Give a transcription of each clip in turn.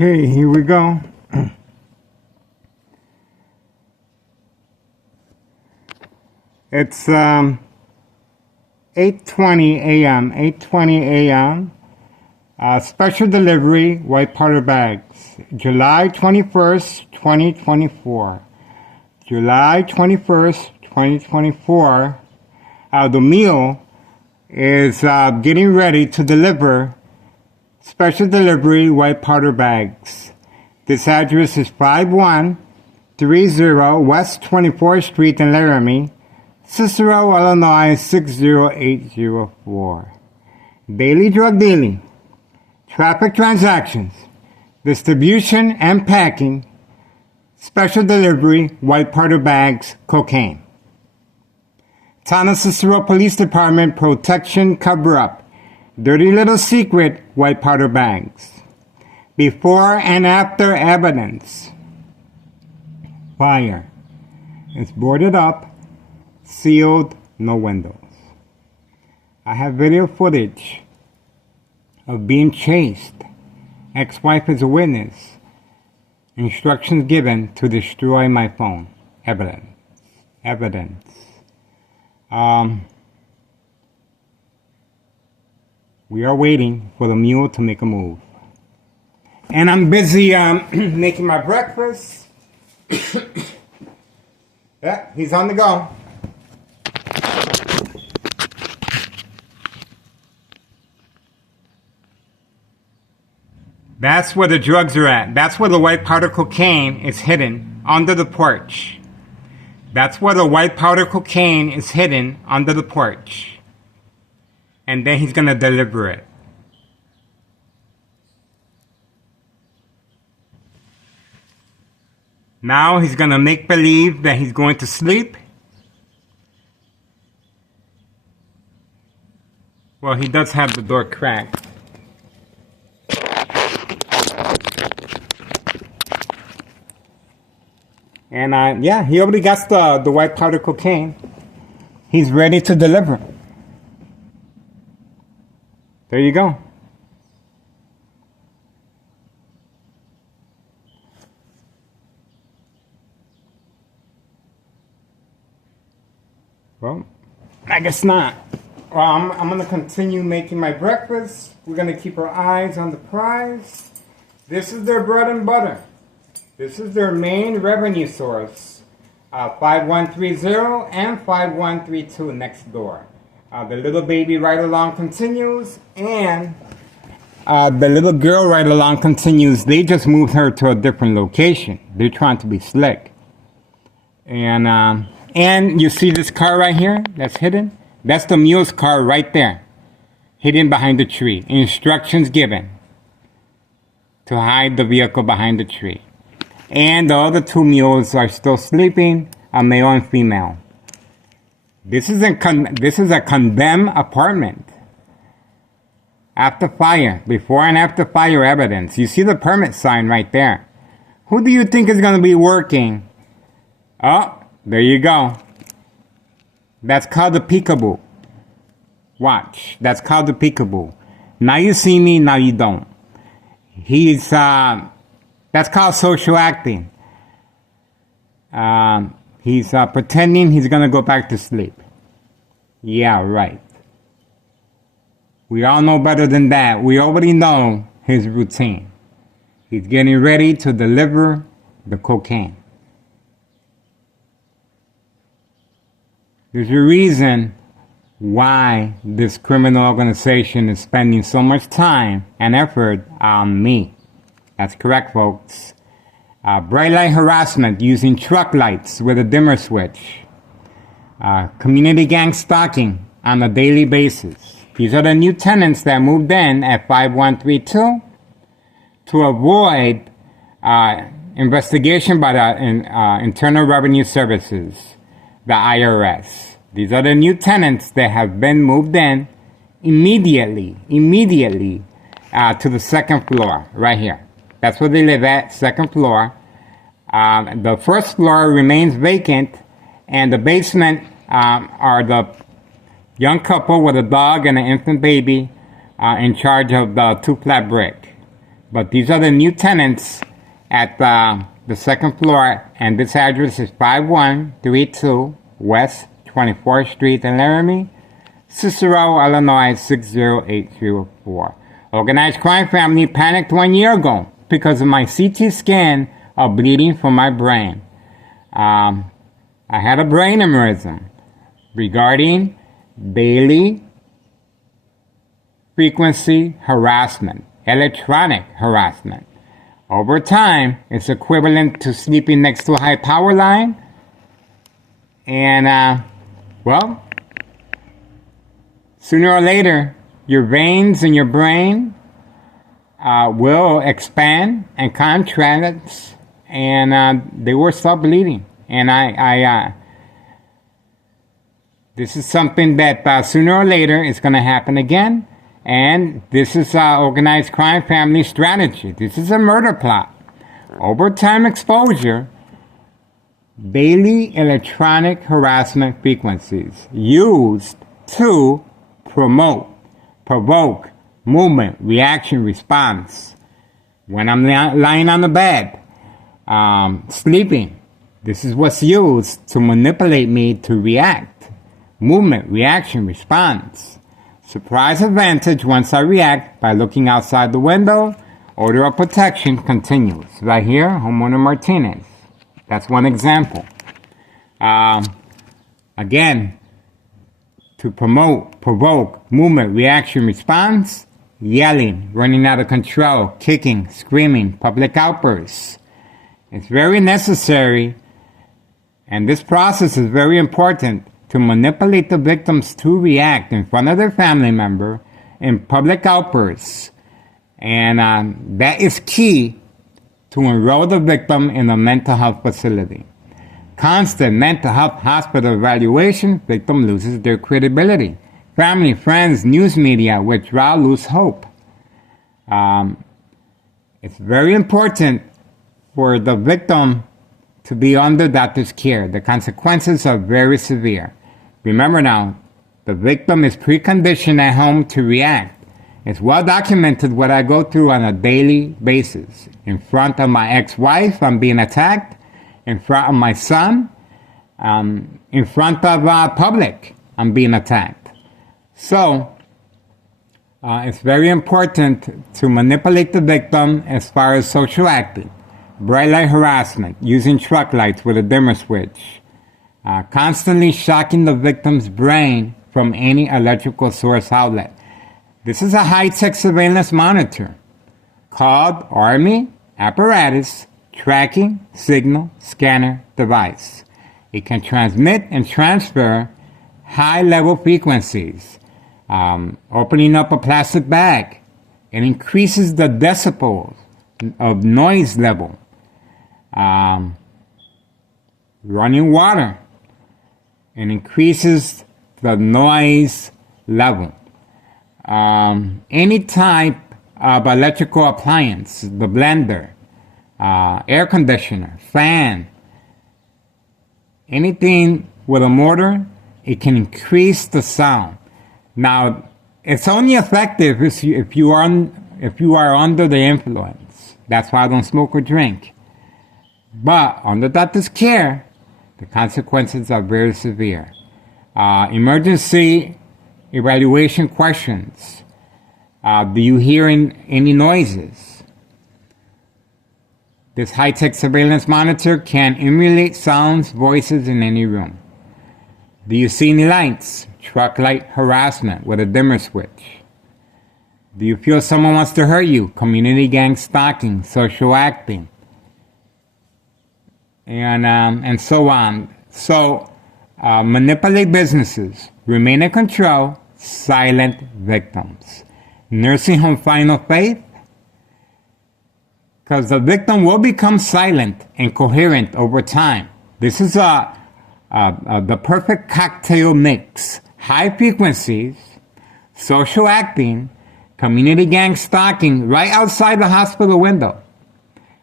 Okay, here we go. It's 8:20 a.m. 8:20 a.m. Special delivery, white powder bags. July 21st, 2024. July 21st, 2024. The meal is getting ready to deliver special delivery white powder bags. This address is 5130 West 24th Street in Laramie, Cicero, Illinois 60804. Daily drug dealing, traffic transactions, distribution and packing, special delivery white powder bags, cocaine. Town of Cicero Police Department protection cover-up. Dirty little secret white powder bags. Before and after evidence. Fire. It's boarded up, sealed, no windows. I have video footage of being chased. Ex-wife is a witness. Instructions given to destroy my phone. Evidence. We are waiting for the mule to make a move. And I'm busy making my breakfast. Yeah, he's on the go. That's where the drugs are at. That's where the white powder cocaine is hidden under the porch. That's where the white powder cocaine is hidden under the porch. And then he's going to deliver it. Now he's going to make believe that he's going to sleep. Well, he does have the door cracked. And yeah, he already got the white powder cocaine. He's ready to deliver. There you go. Well, I guess not. Well, I'm going to continue making my breakfast. We're going to keep our eyes on the prize. This is their bread and butter. This is their main revenue source. 5130 and 5132 next door. The little baby ride along continues, and the little girl ride along continues. They just moved her to a different location. They're trying to be slick. And you see this car right here that's hidden? That's the mule's car right there, hidden behind the tree. Instructions given to hide the vehicle behind the tree. And the other two mules are still sleeping, a male and female. This is a condemned apartment. After fire, before and after fire evidence. You see the permit sign right there. Who do you think is going to be working? Oh, there you go. That's called the peekaboo. Watch, that's called the peekaboo. Now you see me, now you don't. That's called social acting. He's pretending he's going to go back to sleep. Yeah, right. We all know better than that. We already know his routine. He's getting ready to deliver the cocaine. There's a reason why this criminal organization is spending so much time and effort on me. That's correct, folks. Bright light harassment using truck lights with a dimmer switch. Community gang stalking on a daily basis. These are the new tenants that moved in at 5132 to avoid investigation by the Internal Revenue Services, the IRS. These are the new tenants that have been moved in immediately to the second floor, right here. That's where they live at, second floor. The first floor remains vacant, and the basement are the young couple with a dog and an infant baby in charge of the 2 flat brick. But these are the new tenants at the second floor, and this address is 5132 West 24th Street in Laramie, Cicero, Illinois 60804. Organized crime family panicked 1 year ago because of my CT scan of bleeding from my brain. I had a brain aneurysm regarding Bailey frequency harassment, electronic harassment. Over time, it's equivalent to sleeping next to a high power line. And, well, sooner or later, your veins in your brain will expand and contract, and they will stop bleeding. And this is something that sooner or later is going to happen again. And this is organized crime family strategy. This is a murder plot. Overtime exposure, Bailey electronic harassment frequencies used to provoke movement, reaction, response. When I'm lying on the bed, sleeping, this is what's used to manipulate me to react. Movement, reaction, response. Surprise advantage once I react by looking outside the window. Order of protection continues. Right here, Homeowner Martinez. That's one example. Again, to provoke, movement, reaction, response, yelling, running out of control, kicking, screaming, public outbursts. It's very necessary, and this process is very important, to manipulate the victims to react in front of their family member in public outbursts. And that is key to enroll the victim in a mental health facility. Constant mental health hospital evaluation, victim loses their credibility. Family, friends, news media withdraw, lose hope. It's very important for the victim to be under doctor's care. The consequences are very severe. Remember now, the victim is preconditioned at home to react. It's well documented what I go through on a daily basis. In front of my ex-wife, I'm being attacked. In front of my son, in front of public, I'm being attacked. So, it's very important to manipulate the victim as far as social acting. Bright light harassment, using truck lights with a dimmer switch. Constantly shocking the victim's brain from any electrical source outlet. This is a high-tech surveillance monitor called Army Apparatus Tracking Signal Scanner Device. It can transmit and transfer high-level frequencies. Opening up a plastic bag, it increases the decibels of noise level. Running water, it increases the noise level. Any type of electrical appliance, the blender, air conditioner, fan, anything with a motor, it can increase the sound. Now, it's only effective if you are under the influence. That's why I don't smoke or drink. But under doctor's care, the consequences are very severe. Emergency evaluation questions. Do you hear any noises? This high-tech surveillance monitor can emulate sounds, voices in any room. Do you see any lights? Truck light harassment with a dimmer switch. Do you feel someone wants to hurt you? Community gang stalking, social acting, and so on. So, manipulate businesses, remain in control, silent victims. Nursing home final faith, because the victim will become silent and coherent over time. This is the perfect cocktail mix. High frequencies, social acting, community gang stalking right outside the hospital window.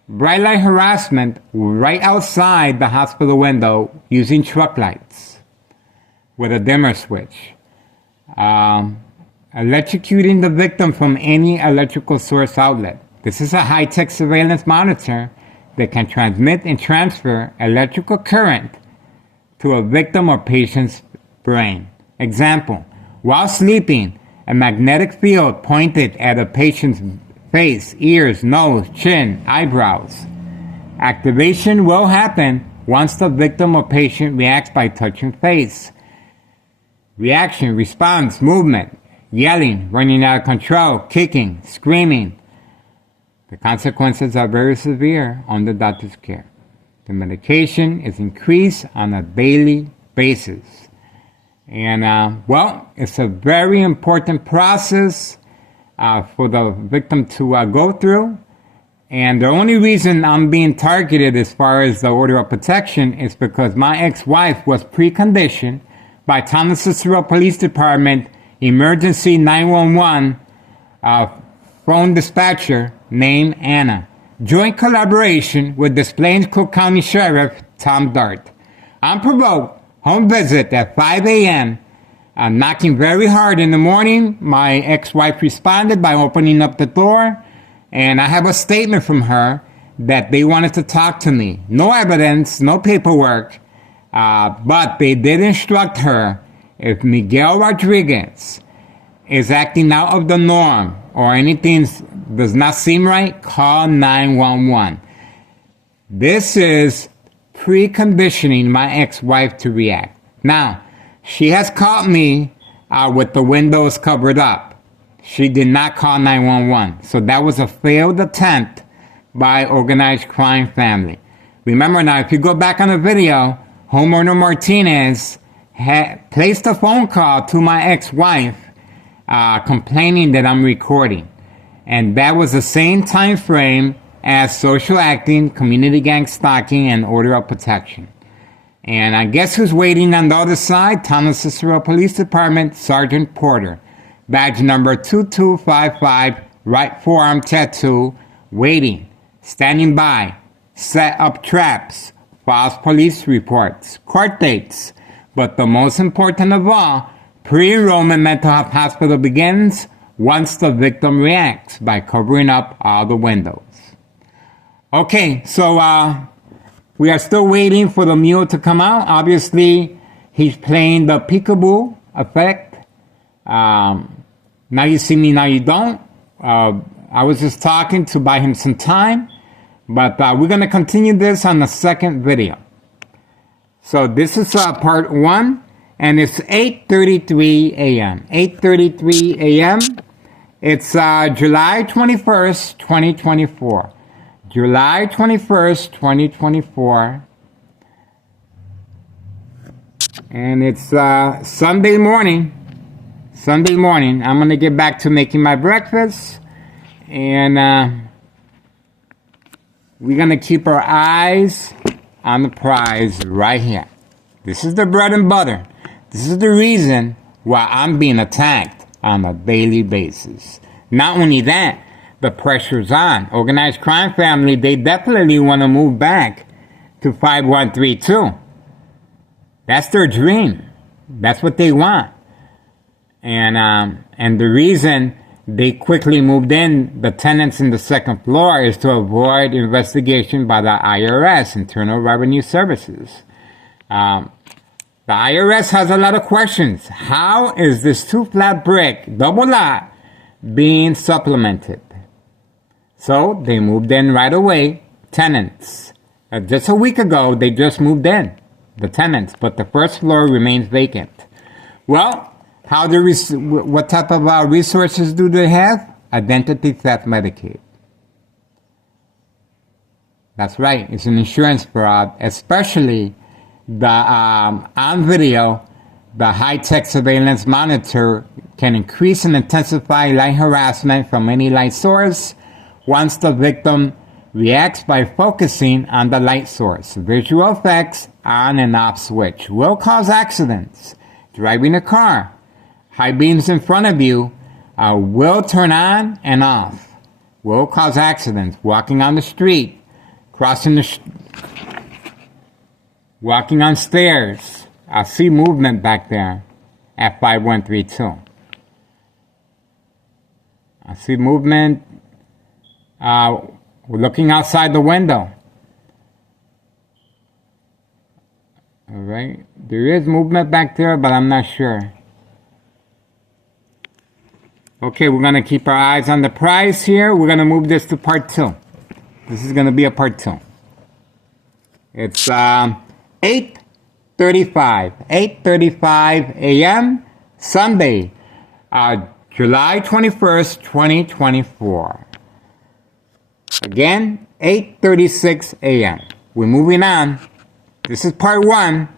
Bright light harassment right outside the hospital window using truck lights with a dimmer switch. Electrocuting the victim from any electrical source outlet. This is a high-tech surveillance monitor that can transmit and transfer electrical current to a victim or patient's brain. Example, while sleeping, a magnetic field pointed at a patient's face, ears, nose, chin, eyebrows. Activation will happen once the victim or patient reacts by touching face. Reaction, response, movement, yelling, running out of control, kicking, screaming. The consequences are very severe under doctor's care. The medication is increased on a daily basis. And, it's a very important process for the victim to go through. And the only reason I'm being targeted as far as the order of protection is because my ex-wife was preconditioned by Thomas Cicero Police Department Emergency 911 phone dispatcher named Anna. Joint collaboration with Des Plaines Cook County Sheriff Tom Dart. Unprovoked home visit at 5 a.m. Knocking very hard in the morning. My ex-wife responded by opening up the door. And I have a statement from her that they wanted to talk to me. No evidence, no paperwork. But they did instruct her, if Miguel Rodriguez is acting out of the norm or anything does not seem right, call 911. This is preconditioning my ex-wife to react. Now, she has caught me with the windows covered up. She did not call 911. So that was a failed attempt by organized crime family. Remember now, if you go back on the video, homeowner Martinez had placed a phone call to my ex-wife complaining that I'm recording. And that was the same time frame as social acting, community gang stalking, and order of protection. And I guess who's waiting on the other side? Thomas Cicero Police Department Sergeant Porter. Badge number 2255, right forearm tattoo, waiting, standing by, set up traps, false police reports, court dates. But the most important of all, pre-enrollment mental health hospital begins once the victim reacts by covering up all the windows. Okay, so we are still waiting for the mule to come out. Obviously, he's playing the peekaboo effect. Now you see me, now you don't. I was just talking to buy him some time, but we're going to continue this on the second video. So this is part 1, and it's 8:33 a.m. 8:33 a.m. It's July 21st, 2024. July 21st, 2024. And it's Sunday morning. Sunday morning. I'm going to get back to making my breakfast. And we're going to keep our eyes on the prize right here. This is the bread and butter. This is the reason why I'm being attacked on a daily basis. Not only that, the pressure's on. Organized crime family, they definitely want to move back to 5132. That's their dream. That's what they want. And the reason they quickly moved in the tenants in the second floor is to avoid investigation by the IRS, Internal Revenue Services. The IRS has a lot of questions. How is this 2-flat brick, double lot, being supplemented? So they moved in right away, tenants. Just a week ago, they just moved in, the tenants, but the first floor remains vacant. Well, what type of resources do they have? Identity theft Medicaid. That's right, it's an insurance fraud, especially the on video, the high-tech surveillance monitor can increase and intensify light harassment from any light source once the victim reacts by focusing on the light source. Visual effects on and off switch will cause accidents. Driving a car, high beams in front of you will turn on and off. Will cause accidents. Walking on the street, walking on stairs. I see movement back there at 5132. I see movement We're looking outside the window. All right. There is movement back there, but I'm not sure. Okay, we're going to keep our eyes on the prize here. We're going to move this to part 2. This is going to be a part 2. It's 8:35 a.m. Sunday, July 21st, 2024. Again, 8:36 a.m. We're moving on. This is part 1.